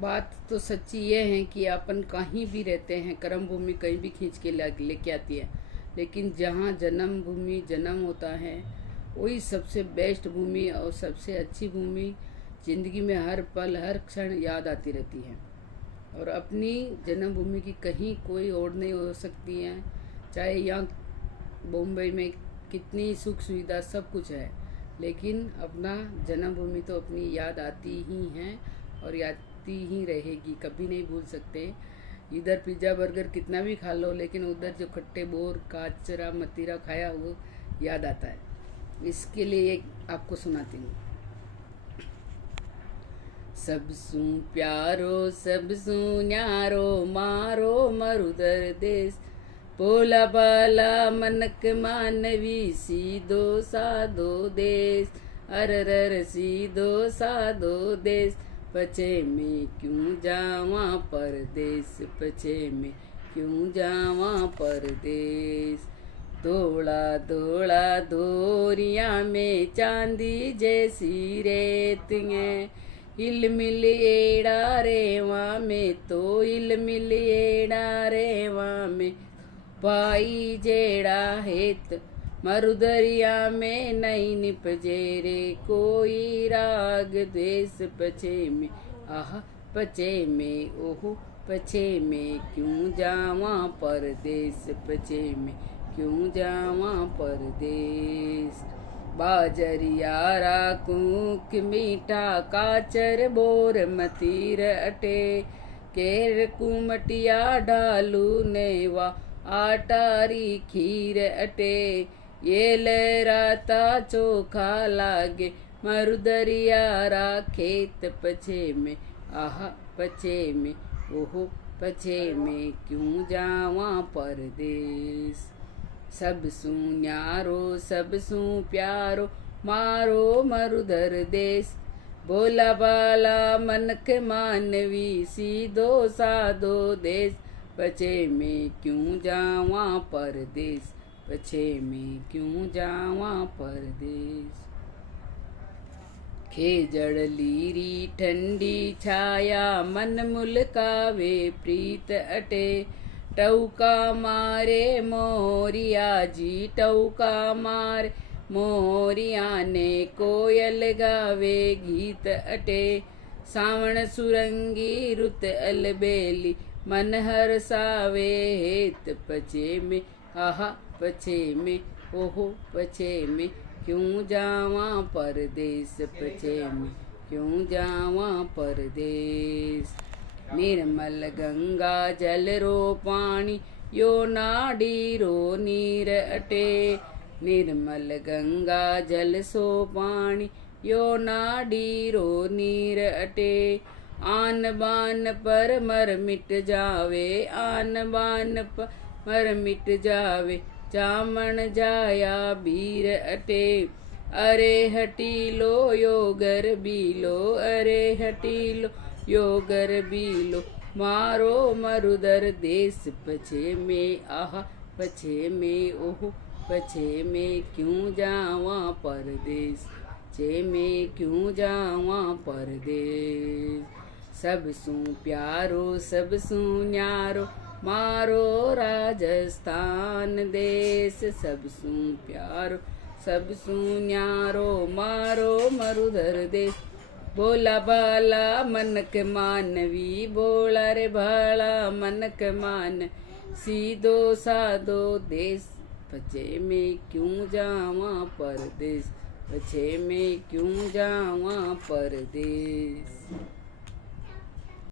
बात तो सच्ची ये है कि अपन कहीं भी रहते हैं, कर्म भूमि कहीं भी खींच के लेके आती है, लेकिन जहाँ जन्म भूमि जन्म होता है वही सबसे बेस्ट भूमि और सबसे अच्छी भूमि जिंदगी में हर पल हर क्षण याद आती रहती है। और अपनी जन्मभूमि की कहीं कोई और नहीं हो सकती है। चाहे यहाँ बम्बई में कितनी सुख सुविधा सब कुछ है, लेकिन अपना जन्मभूमि तो अपनी याद आती ही है और आती ही रहेगी, कभी नहीं भूल सकते। इधर पिज्ज़ा बर्गर कितना भी खा लो, लेकिन उधर जो खट्टे बोर काचरा मतीरा खाया वो याद आता है। इसके लिए एक आपको सुनाती हूँ। सबसू प्यारो सबसू न्यारो मारो मरुदर देश, पोला बाला मनक मानवी सीधो साधो देश, अरर सीधो साधो देश, पछे में क्यों जावा परदेश, पछे में क्यों जावा परदेश। धोला धोला धोरिया में चांदी जैसी रेत है, हिल मिल एड़ा रेवा में तो हिल मिल एड़ा रेवा में, भाई जेड़ा हेत मरुदरिया में नहीं निपजे रे कोई राग द्वेष, पछे में आह पछे में ओह पछे में क्यों जावा परदेश, पछे में क्यों जावा परदेश। बाजरियारा कूक मीठा काचर बोर मतीर अटे, केर कुमटिया ढालू नेवा आटारी खीर अटे, ये लहराता चोखा लागे मरुदरियारा खेत, पछे में आह पछे में ओह पछे में क्यों जावा परदेश। सबसू न्यारो सबसू प्यारो मारो मरुदर देश, भोला बाला मनक मानवी सीधो साधो देश, पछे में क्यों जावा परदेश, पछे में क्यों जावा परदेश। खेजड़ लीरी ठंडी छाया मन मुलकावे प्रीत अटे, टौका मारे मोरिया जी टौका मारे मोरिया ने कोयल गावे गीत अटे, सावण सुरंगी रुत अलबेली मन हर सावे हेत, पछे में आह पछे में ओह पछे में क्यों जावा परदेश, पछे में क्यों जावा परदेश। निर्मल गंगा जल रो पानी यो नाडी रो नीर अटे, निर्मल गंगा जल सो पानी यो नाडी रो नीर अटे, आन बान पर मर मिट जावे आन बान पर मर मिट जावे, चामण जाया बीर अटे, अरे हटी लो योगर बीलो अरे हटी लो योगर बीलो, मारो मरुदर देश, पछे में आह पछे में ओह पछे में क्यों जावा परदेश, पछे में क्यों जावा परदेश। सबसू प्यारो सबसू न्यारो मारो राजस्थान देश, सबसू प्यारो सबसू न्यारो मारो मरुधर देश, बोला बाला मनक मानवी बोला रे भाला मनक मान, सीधो साधो देश, पछे में क्यों जावा परदेश, पछे में क्यों जावा परदेश।